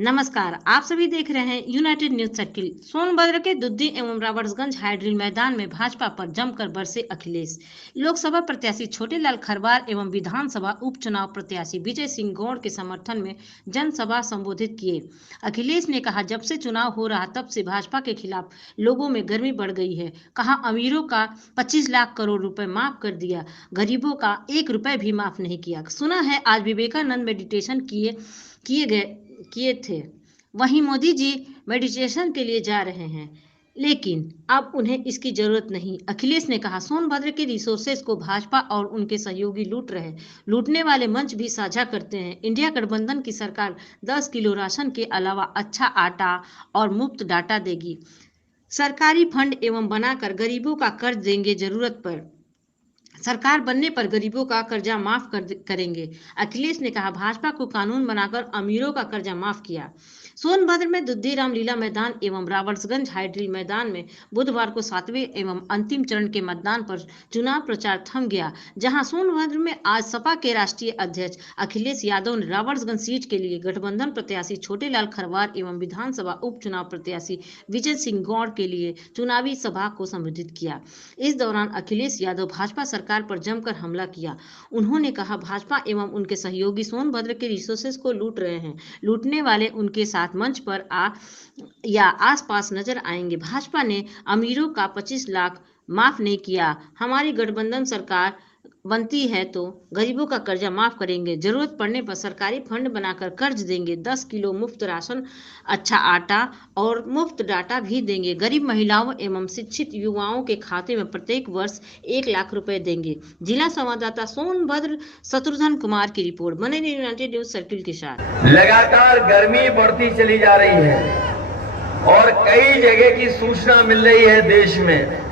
नमस्कार, आप सभी देख रहे हैं यूनाइटेड न्यूज सर्किल। सोनभद्र के दुद्दी एवं राबर्ट्सगंज हाइड्रिल मैदान में भाजपा पर जमकर बरसे अखिलेश। लोकसभा प्रत्याशी छोटेलाल खरवार एवं विधानसभा उपचुनाव प्रत्याशी विजय सिंह गौड़ के समर्थन में जनसभा संबोधित किए। अखिलेश ने कहा, जब से चुनाव हो रहा तब से भाजपा के खिलाफ लोगों में गर्मी बढ़ गई है। कहा, अमीरों का 25 लाख करोड़ रुपए माफ कर दिया, गरीबों का 1 रुपए भी माफ नहीं किया। सुना है आज विवेकानंद मेडिटेशन किए थे, वहीं मोदी जी मेडिटेशन के लिए जा रहे हैं, लेकिन अब उन्हें इसकी जरूरत नहीं। अखिलेश ने कहा, सोनभद्र के रिसोर्सेज को भाजपा और उनके सहयोगी लूटने वाले मंच भी साझा करते हैं। इंडिया गठबंधन की सरकार 10 किलो राशन के अलावा अच्छा आटा और मुफ्त डाटा देगी। सरकारी फंड एवं बनाकर गरीबों का कर्ज देंगे। जरूरत पर सरकार बनने पर गरीबों का कर्जा माफ करेंगे। अखिलेश ने कहा, भाजपा को कानून बनाकर अमीरों का कर्जा माफ किया। सोनभद्र में दुद्दी रामलीला मैदान एवं राबर्ट्सगंज हाइड्रिल मैदान में बुधवार को 7वें एवं अंतिम चरण के मतदान पर चुनाव प्रचार थम गया, जहां सोनभद्र में आज सपा के राष्ट्रीय अध्यक्ष अखिलेश यादव ने राबर्ट्सगंज सीट के लिए गठबंधन प्रत्याशी छोटेलाल खरवार एवं विधानसभा उपचुनाव प्रत्याशी विजय सिंह गौड़ के लिए चुनावी सभा को संबोधित किया। इस दौरान अखिलेश यादव भाजपा सरकार पर जमकर हमला किया। उन्होंने कहा, भाजपा एवं उनके सहयोगी सोनभद्र के रिसोर्सेज को लूट रहे हैं। लूटने वाले उनके साथ मंच पर या आसपास नजर आएंगे। भाजपा ने अमीरों का 25 लाख माफ नहीं किया। हमारी गठबंधन सरकार बनती है तो गरीबों का कर्जा माफ करेंगे। जरूरत पड़ने पर सरकारी फंड बनाकर कर्ज देंगे। 10 किलो मुफ्त राशन, अच्छा आटा और मुफ्त डाटा भी देंगे। गरीब महिलाओं एवं शिक्षित युवाओं के खाते में प्रत्येक वर्ष 1 लाख रुपए देंगे। जिला संवाददाता सोनभद्र शत्रुघ्न कुमार की रिपोर्ट। बने रहिए यूनाइटेड न्यूज सर्किल के साथ। लगातार गर्मी बढ़ती चली जा रही है और कई जगह की सूचना मिल रही है देश में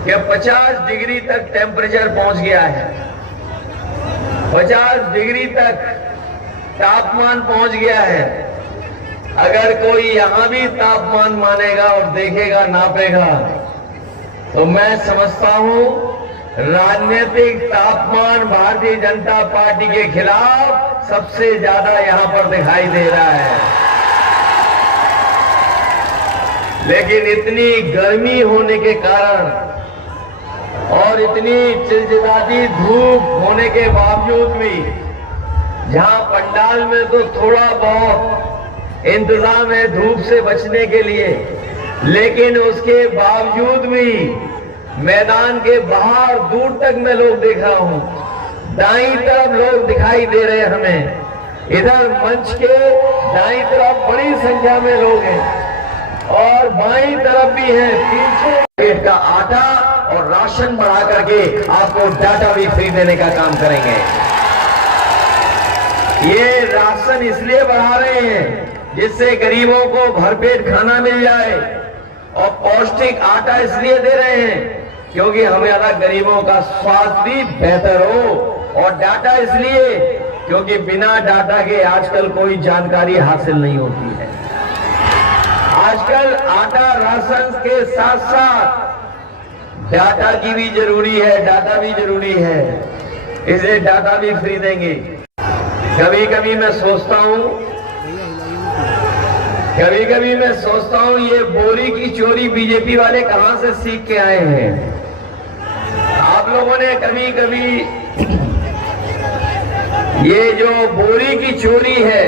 कि 50 डिग्री तक टेम्परेचर पहुंच गया है। 50 डिग्री तक तापमान पहुंच गया है। अगर कोई यहां भी तापमान मानेगा और देखेगा, नापेगा, तो मैं समझता हूं राजनीतिक तापमान भारतीय जनता पार्टी के खिलाफ सबसे ज्यादा यहां पर दिखाई दे रहा है। लेकिन इतनी गर्मी होने के कारण और इतनी चिलचिलाती धूप होने के बावजूद भी जहां पंडाल में तो थोड़ा बहुत इंतजाम है धूप से बचने के लिए, लेकिन उसके बावजूद भी मैदान के बाहर दूर तक मैं लोग देख रहा हूं। दाईं तरफ लोग दिखाई दे रहे हैं हमें। इधर मंच के दाईं तरफ बड़ी संख्या में लोग हैं और बाईं तरफ भी हैं। पीछे पेट का आटा और राशन बढ़ा करके आपको डाटा भी फ्री देने का काम करेंगे। ये राशन इसलिए बढ़ा रहे हैं जिससे गरीबों को भरपेट खाना मिल जाए, और पौष्टिक आटा इसलिए दे रहे हैं क्योंकि हमारा गरीबों का स्वास्थ्य भी बेहतर हो, और डाटा इसलिए क्योंकि बिना डाटा के आजकल कोई जानकारी हासिल नहीं होती है। आजकल आटा राशन के साथ साथ डाटा की भी जरूरी है, डाटा भी जरूरी है, इसलिए डाटा भी फ्री देंगे। कभी कभी मैं सोचता हूं ये बोरी की चोरी बीजेपी वाले कहां से सीख के आए हैं। आप लोगों ने कभी कभी ये जो बोरी की चोरी है,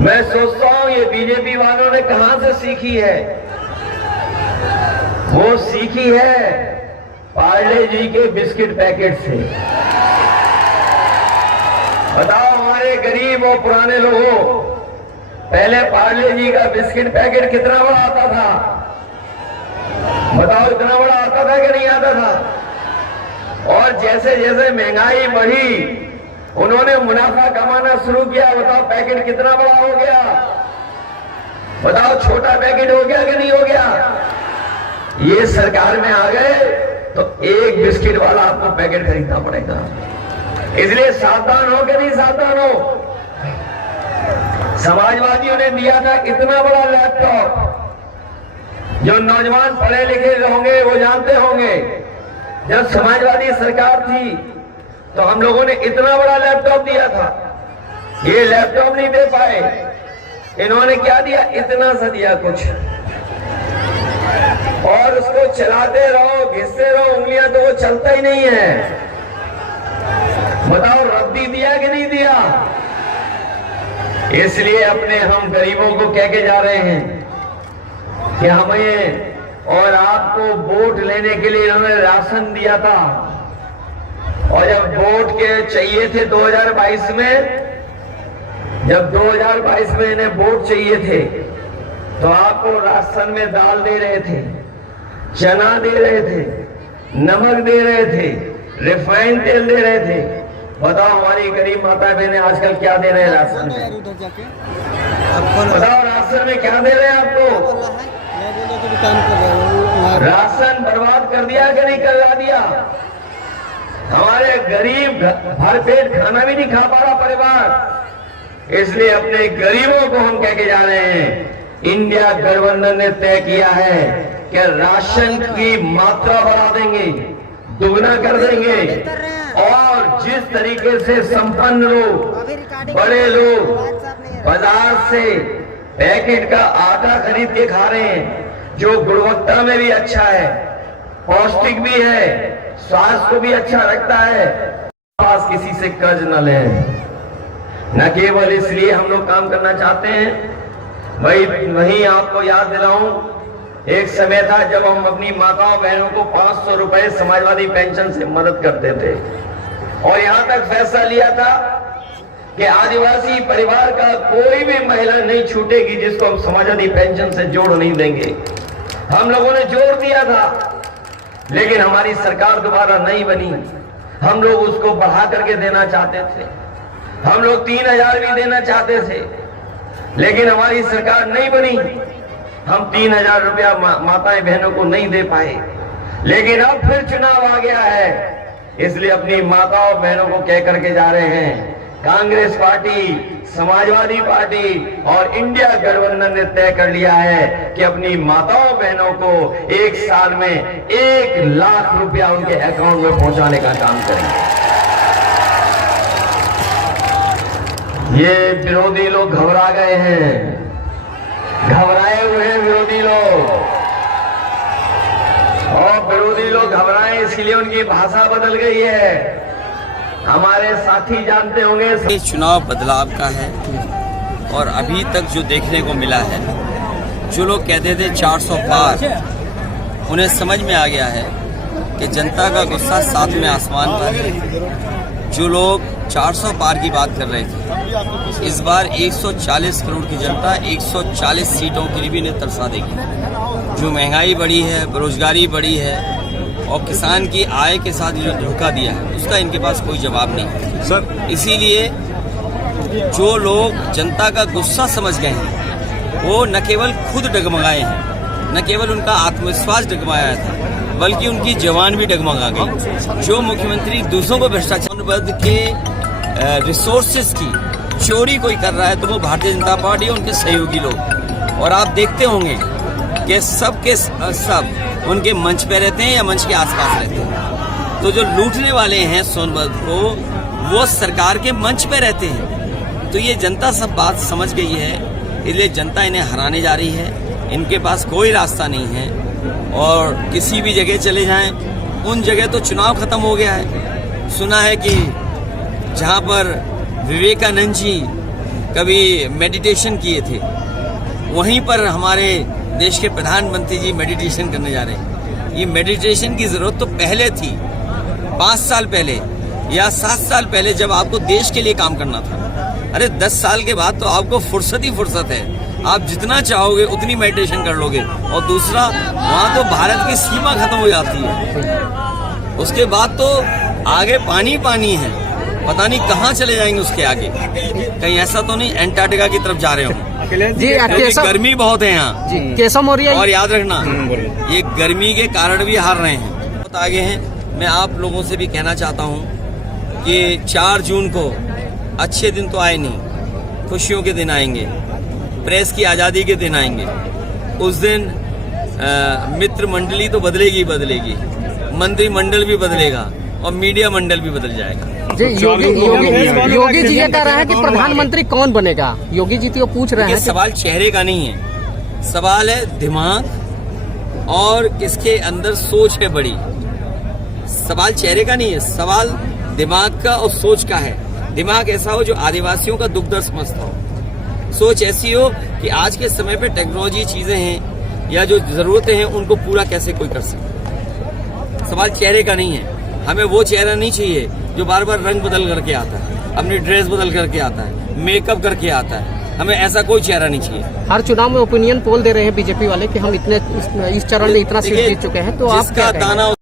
मैं सोचता हूं ये बीजेपी वालों ने कहां से सीखी है। वो सीखी है पार्ले जी के बिस्किट पैकेट से। बताओ हमारे गरीब और पुराने लोगों, पहले पार्ले जी का बिस्किट पैकेट कितना बड़ा आता था? बताओ, इतना बड़ा आता था कि नहीं आता था? और जैसे जैसे महंगाई बढ़ी उन्होंने मुनाफा कमाना शुरू किया। बताओ पैकेट कितना बड़ा हो गया? बताओ छोटा पैकेट हो गया कि नहीं हो गया? ये सरकार में आ गए तो एक बिस्किट वाला आपको पैकेट खरीदना पड़ेगा। इसलिए सावधान हो कि नहीं सावधान हो? समाजवादियों ने दिया था इतना बड़ा लैपटॉप, जो नौजवान पढ़े लिखे होंगे वो जानते होंगे। जब समाजवादी सरकार थी तो हम लोगों ने इतना बड़ा लैपटॉप दिया था। ये लैपटॉप नहीं दे पाए इन्होंने क्या दिया? इतना सा दिया कुछ, और उसको चलाते रहो, घिसते रहो उंगलियां, तो वो चलता ही नहीं है। बताओ रद्दी दिया कि नहीं दिया? इसलिए अपने हम गरीबों को कह के जा रहे हैं कि हमें और आपको वोट लेने के लिए इन्होंने राशन दिया था, और जब वोट के चाहिए थे 2022 में, जब 2022 में इन्हें वोट चाहिए थे तो आपको राशन में दाल दे रहे थे, चना दे रहे थे, नमक दे रहे थे, रिफाइंड तेल दे रहे थे। बताओ हमारी गरीब माता बहनें आजकल क्या दे रहे हैं राशन में? बताओ राशन में क्या दे रहे हैं आपको? राशन बर्बाद कर दिया कि नहीं करवा दिया? हमारे गरीब भरपेट खाना भी नहीं खा पा रहा परिवार। इसलिए अपने गरीबों को हम कह के जा रहे हैं, इंडिया गठबंधन ने तय किया है कि राशन की मात्रा बढ़ा देंगे, दुगना कर देंगे, और जिस तरीके से संपन्न लोग, बड़े लोग बाजार से पैकेट का आटा खरीद के खा रहे हैं, जो गुणवत्ता में भी अच्छा है, पौष्टिक भी है, स्वास्थ्य को भी अच्छा रखता है, पास किसी से कर्ज न लें। न केवल इसलिए हम लोग काम करना चाहते हैं, वही आपको याद दिलाऊं, एक समय था जब हम अपनी माताओं बहनों को 500 रुपए समाजवादी पेंशन से मदद करते थे, और यहां तक फैसला लिया था कि आदिवासी परिवार का कोई भी महिला नहीं छूटेगी जिसको हम समाजवादी पेंशन से जोड़ नहीं देंगे। हम लोगों ने जोड़ दिया था, लेकिन हमारी सरकार दोबारा नहीं बनी। हम लोग उसको बढ़ा करके देना चाहते थे, हम लोग 3000 भी देना चाहते थे, लेकिन हमारी सरकार नहीं बनी। हम 3000 रुपया माताएं बहनों को नहीं दे पाए। लेकिन अब फिर चुनाव आ गया है, इसलिए अपनी माताओं बहनों को कह करके जा रहे हैं, कांग्रेस पार्टी, समाजवादी पार्टी और इंडिया गठबंधन ने तय कर लिया है कि अपनी माताओं बहनों को एक साल में 1 लाख रुपया उनके अकाउंट में पहुंचाने का काम करेंगे। ये विरोधी लोग घबरा गए हैं, घबराए हुए हैं विरोधी लोग, और विरोधी लोग घबराए इसलिए उनकी भाषा बदल गई है। हमारे साथी जानते होंगे ये चुनाव बदलाव का है, और अभी तक जो देखने को मिला है, जो लोग कहते थे 400 पार, उन्हें समझ में आ गया है कि जनता का गुस्सा 7वें आसमान पर है। जो लोग 400 पार की बात कर रहे थे, इस बार 140 करोड़ की जनता 140 सीटों के लिए भी इन्हें तरसा देगी। जो महंगाई बढ़ी है, बेरोजगारी बढ़ी है, और किसान की आय के साथ जो धोखा दिया है, उसका इनके पास कोई जवाब नहीं सर। इसीलिए जो लोग जनता का गुस्सा समझ गए हैं, वो न केवल खुद डगमगाए हैं, न केवल उनका आत्मविश्वास डगमगाया था, बल्कि उनकी जवान भी डगमगा गई। जो मुख्यमंत्री दूसरों को भ्रष्टाचार के रिसोर्सेज की चोरी कोई कर रहा है, तो वो भारतीय जनता पार्टी और उनके सहयोगी लोग। और आप देखते होंगे कि सब के सब उनके मंच पे रहते हैं या मंच के आसपास रहते हैं। तो जो लूटने वाले हैं सोनभद्र को, वो सरकार के मंच पे रहते हैं। तो ये जनता सब बात समझ गई है, इसलिए जनता इन्हें हराने जा रही है। इनके पास कोई रास्ता नहीं है, और किसी भी जगह चले जाएं, उन जगह तो चुनाव खत्म हो गया है। सुना है कि जहां पर विवेकानंद जी कभी मेडिटेशन किए थे, वहीं पर हमारे देश के प्रधानमंत्री जी मेडिटेशन करने जा रहे हैं। ये मेडिटेशन की जरूरत तो पहले थी, 5 साल पहले या 7 साल पहले, जब आपको देश के लिए काम करना था। अरे 10 साल के बाद तो आपको फुर्सत ही फुर्सत है, आप जितना चाहोगे उतनी मेडिटेशन कर लोगे। और दूसरा, वहाँ तो भारत की सीमा खत्म हो जाती है, उसके बाद तो आगे पानी पानी है, पता नहीं कहाँ चले जाएंगे उसके आगे। कहीं ऐसा तो नहीं एंटार्क्टिका की तरफ जा रहे हो जी? गर्मी बहुत है यहाँ जी, कैसा मौर्य। और याद रखना, ये गर्मी के कारण भी हार रहे हैं, बहुत आगे हैं। मैं आप लोगों से भी कहना चाहता हूँ कि 4 जून को अच्छे दिन तो आए नहीं, खुशियों के दिन आएंगे, प्रेस की आज़ादी के दिन आएंगे। उस दिन मित्र मंडली तो बदलेगी, मंत्रिमंडल भी बदलेगा, और मीडिया मंडल भी बदल जाएगा। जी योगी जी ये कह रहे हैं कि प्रधानमंत्री कौन बनेगा। योगी जी तो पूछ रहे ये हैं कि सवाल चेहरे का नहीं है, सवाल है दिमाग और किसके अंदर सोच है बड़ी। सवाल चेहरे का नहीं है, सवाल दिमाग का और सोच का है। दिमाग ऐसा हो जो आदिवासियों का दुख दर्द समझता हो, सोच ऐसी हो कि आज के समय पे टेक्नोलॉजी चीजें हैं या जो जरूरतें हैं उनको पूरा कैसे कोई कर सके। सवाल चेहरे का नहीं है, हमें वो चेहरा नहीं चाहिए जो बार बार रंग बदल करके आता है, अपनी ड्रेस बदल करके आता है, मेकअप करके आता है। हमें ऐसा कोई चेहरा नहीं चाहिए। हर चुनाव में ओपिनियन पोल दे रहे हैं बीजेपी वाले कि हम इतने इस चरण में इतना सीट जीत चुके हैं, तो आप क्या जिसका कहेंगे? दाना